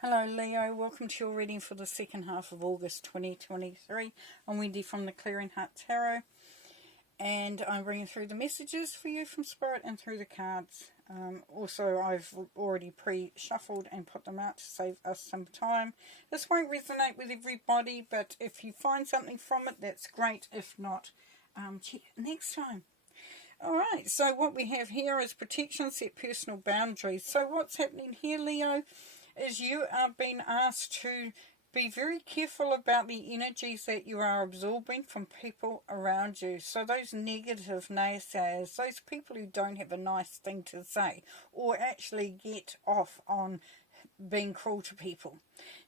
Hello Leo, welcome to your reading for the second half of August 2023. I'm Wendy from the Clearing Heart Tarot, and I'm bringing through the messages for you from Spirit and through the cards. Also, I've already pre-shuffled and put them out to save us some time. This won't resonate with everybody, but if you find something from it, that's great. If not, check it next time. Alright, so what we have here is protection, set personal boundaries. So what's happening here, Leo, is you are being asked to be very careful about the energies that you are absorbing from people around you. So those negative naysayers, those people who don't have a nice thing to say or actually get off on being cruel to people.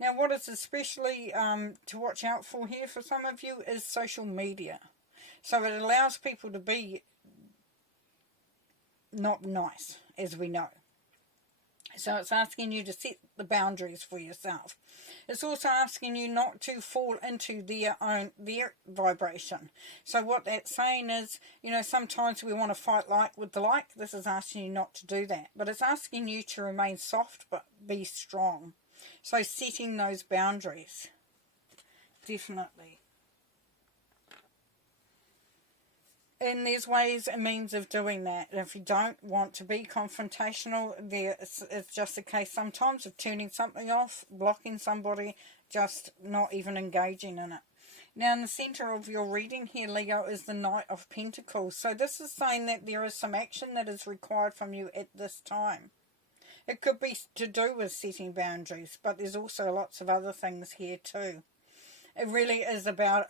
Now what is especially to watch out for here for some of you is social media. So it allows people to be not nice, as we know. So it's asking you to set the boundaries for yourself. It's also asking you not to fall into their vibration. So what that's saying is, you know, sometimes we want to fight like with the like. This is asking you not to do that. But it's asking you to remain soft but be strong. So setting those boundaries. Definitely. And there's ways and means of doing that. And if you don't want to be confrontational, it's just a case sometimes of turning something off, blocking somebody, just not even engaging in it. Now in the centre of your reading here, Leo, is the Knight of Pentacles. So this is saying that there is some action that is required from you at this time. It could be to do with setting boundaries, but there's also lots of other things here too. It really is about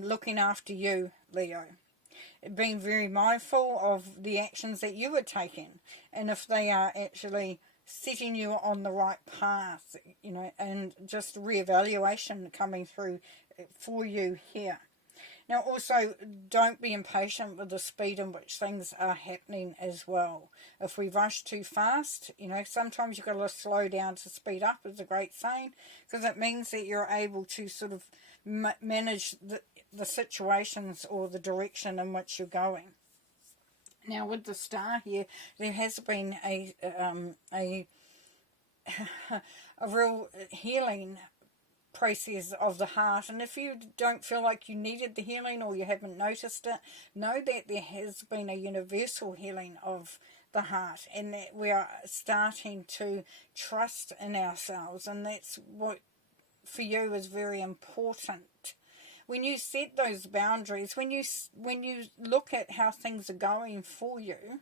looking after you, Leo. Being very mindful of the actions that you are taking, and if they are actually setting you on the right path, you know, and just reevaluation coming through for you here. Now also, don't be impatient with the speed in which things are happening as well. If we rush too fast, you know, sometimes you've got to slow down to speed up, is a great saying, because it means that you're able to sort of manage the situations or the direction in which you're going. Now with the Star here, there has been a real healing process of the heart, and if you don't feel like you needed the healing or you haven't noticed it, know that there has been a universal healing of the heart, and that we are starting to trust in ourselves, and that's what for you is very important. When you set those boundaries, when you look at how things are going for you,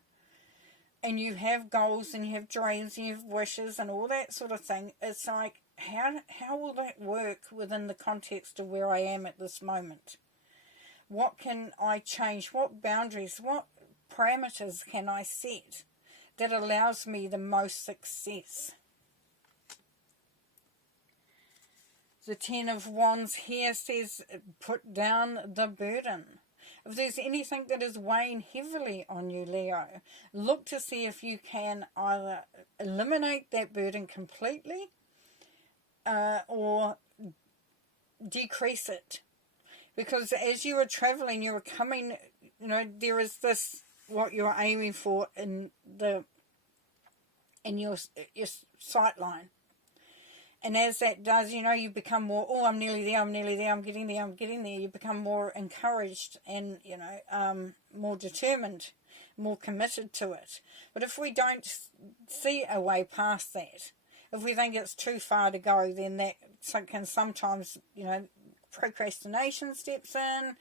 and you have goals and you have dreams and you have wishes and all that sort of thing, it's like, how will that work within the context of where I am at this moment? What can I change? What boundaries, what parameters can I set that allows me the most success? The Ten of Wands here says, put down the burden. If there's anything that is weighing heavily on you, Leo, look to see if you can either eliminate that burden completely or decrease it. Because as you are traveling, you are coming, you know, there is this, what you're aiming for in your sight line. And as that does, you know, you become more, oh, I'm nearly there, I'm nearly there, I'm getting there, I'm getting there. You become more encouraged and, you know, more determined, more committed to it. But if we don't see a way past that, if we think it's too far to go, then that can sometimes, you know, procrastination steps in.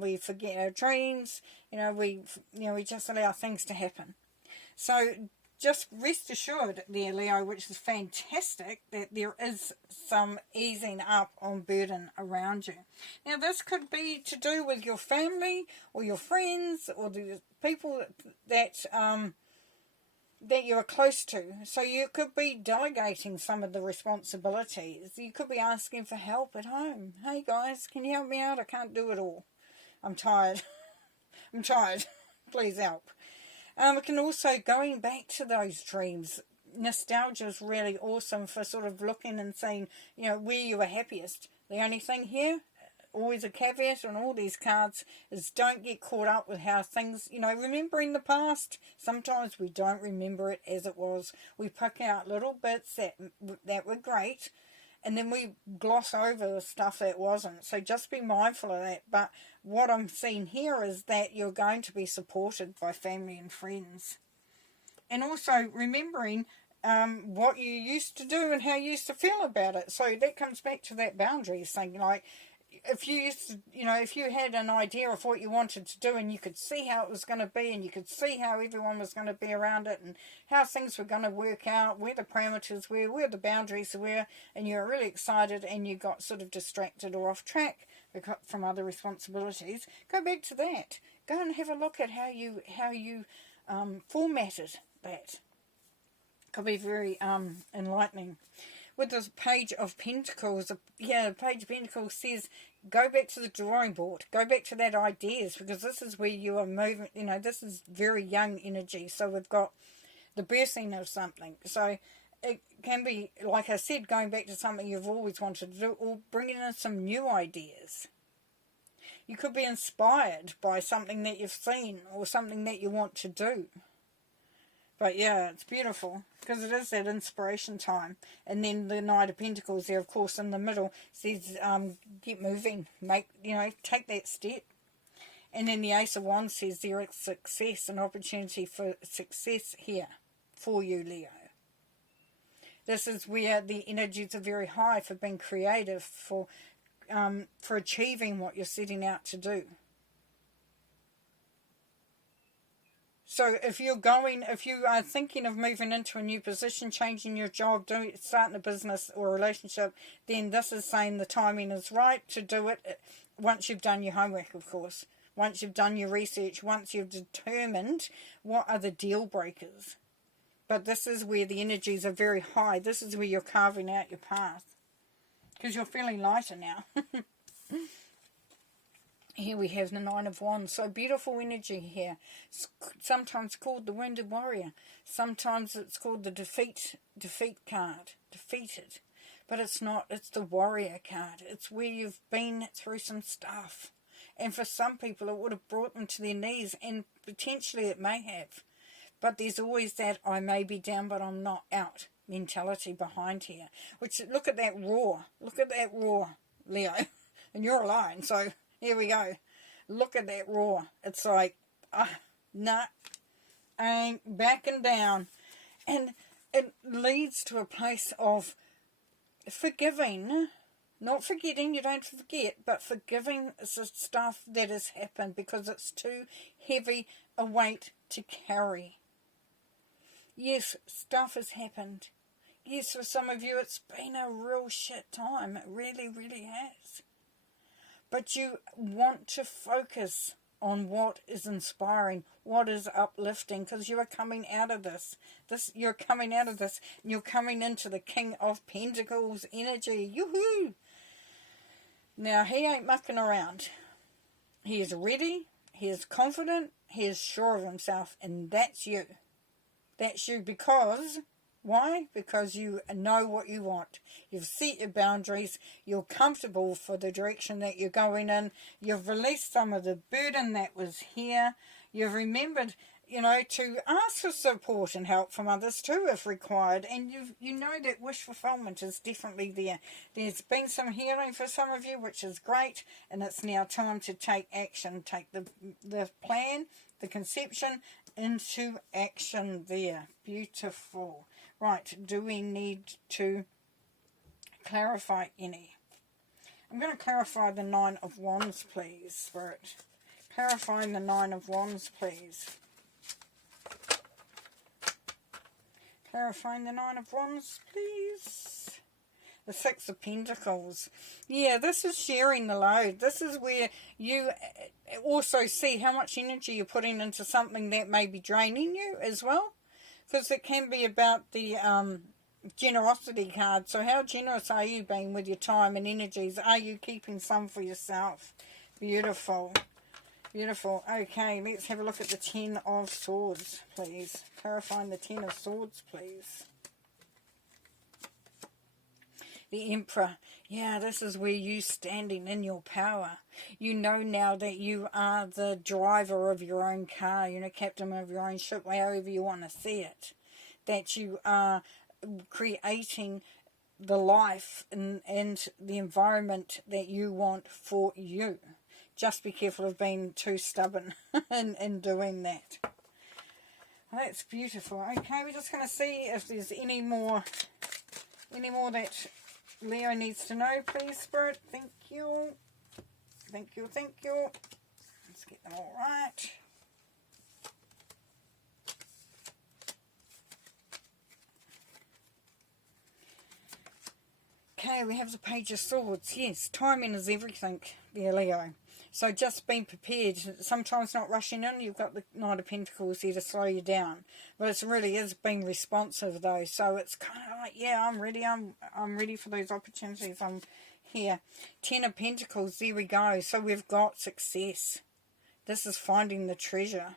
We forget our dreams. We just allow things to happen. So just rest assured there, Leo, which is fantastic, that there is some easing up on burden around you. Now, this could be to do with your family or your friends or the people that you are close to. So you could be delegating some of the responsibilities. You could be asking for help at home. Hey, guys, can you help me out? I can't do it all. I'm tired. I'm tired. Please help. It can also, going back to those dreams, nostalgia is really awesome for sort of looking and saying, you know, where you were happiest. The only thing here, always a caveat on all these cards is don't get caught up with how things, you know, remembering the past. Sometimes we don't remember it as it was. We pick out little bits that were great, and then we gloss over the stuff that wasn't. So just be mindful of that. But what I'm seeing here is that you're going to be supported by family and friends. And also remembering what you used to do and how you used to feel about it. So that comes back to that boundaries thing. Like, if you used to, you know, if you had an idea of what you wanted to do and you could see how it was going to be and you could see how everyone was going to be around it and how things were going to work out, where the parameters were, where the boundaries were, and you were really excited and you got sort of distracted or off track from other responsibilities, go back to that. Go and have a look at how you formatted that. Could be very enlightening. With this Page of Pentacles, the Page of Pentacles says, go back to the drawing board. Go back to that ideas, because this is where you are moving. You know, this is very young energy. So we've got the birthing of something. So it can be, like I said, going back to something you've always wanted to do, or bringing in some new ideas. You could be inspired by something that you've seen or something that you want to do. But yeah, it's beautiful because it is that inspiration time. And then the Knight of Pentacles there, of course, in the middle says, get moving, take that step. And then the Ace of Wands says there is success, an opportunity for success here for you, Leo. This is where the energies are very high for being creative, for achieving what you're setting out to do. So if you are thinking of moving into a new position, changing your job, starting a business or a relationship, then this is saying the timing is right to do it once you've done your homework, of course. Once you've done your research, once you've determined what are the deal breakers. But this is where the energies are very high. This is where you're carving out your path. Because you're feeling lighter now. Here we have the Nine of Wands. So beautiful energy here. It's sometimes called the Wounded Warrior. Sometimes it's called the defeat card. Defeated. But it's not. It's the Warrior card. It's where you've been through some stuff. And for some people it would have brought them to their knees. And potentially it may have. But there's always that I may be down but I'm not out mentality behind here. Which, look at that roar. Look at that roar, Leo. And you're alone, so here we go. Look at that roar. It's like, nah, I ain't backing down. And it leads to a place of forgiving. Not forgetting, you don't forget, but forgiving the stuff that has happened because it's too heavy a weight to carry. Yes, stuff has happened. Yes, for some of you it's been a real shit time. It really, really has. But you want to focus on what is inspiring, what is uplifting, because you are coming out of this. You're coming out of this, and you're coming into the King of Pentacles energy. Yoo-hoo! Now, he ain't mucking around. He is ready, he is confident, he is sure of himself, and that's you. That's you because... Why? Because you know what you want. You've set your boundaries. You're comfortable for the direction that you're going in. You've released some of the burden that was here. You've remembered, to ask for support and help from others too if required. And you know that wish fulfillment is definitely there. There's been some healing for some of you, which is great. And it's now time to take action. Take the plan, the conception into action there. Beautiful. Right, do we need to clarify any? I'm going to clarify the Nine of Wands, please, Spirit. Clarifying the Nine of Wands, please. Clarifying the Nine of Wands, please. The Six of Pentacles. Yeah, this is sharing the load. This is where you also see how much energy you're putting into something that may be draining you as well. Because it can be about the generosity card. So how generous are you being with your time and energies? Are you keeping some for yourself? Beautiful. Beautiful. Okay, let's have a look at the Ten of Swords, please. Clarifying the Ten of Swords, please. The Emperor. Yeah, this is where you standing in your power. You know now that you are the driver of your own car, you know, captain of your own ship, however you want to see it. That you are creating the life and the environment that you want for you. Just be careful of being too stubborn in doing that. Well, that's beautiful. Okay, we're just going to see if there's any more that Leo needs to know, please, Spirit. Thank you. Thank you, thank you. Let's get them all right. Okay, we have the Page of Swords. Yes, timing is everything there, Leo. So just being prepared. Sometimes not rushing in. You've got the Knight of Pentacles here to slow you down. But it really is being responsive, though. So it's kind of like, yeah, I'm ready. I'm ready for those opportunities. I'm here. 10 of Pentacles. There we go. So we've got success. This is finding the treasure.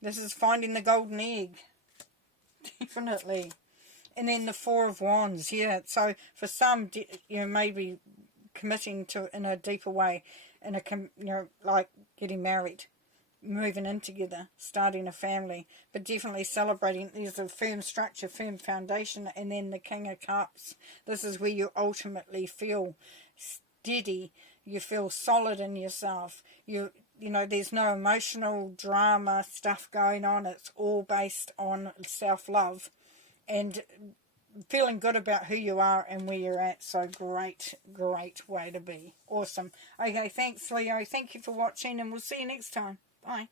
This is finding the golden egg. Definitely. And then the Four of Wands, yeah. So for some, you know, maybe committing to in a deeper way, in a, you know, like getting married, moving in together, starting a family, but definitely celebrating. There's a firm structure, firm foundation, and then the King of Cups. This is where you ultimately feel steady. You feel solid in yourself. You know, there's no emotional drama stuff going on. It's all based on self-love. And feeling good about who you are and where you're at. So great way to be. Awesome. Okay, thanks, Leo. Thank you for watching, and we'll see you next time. Bye.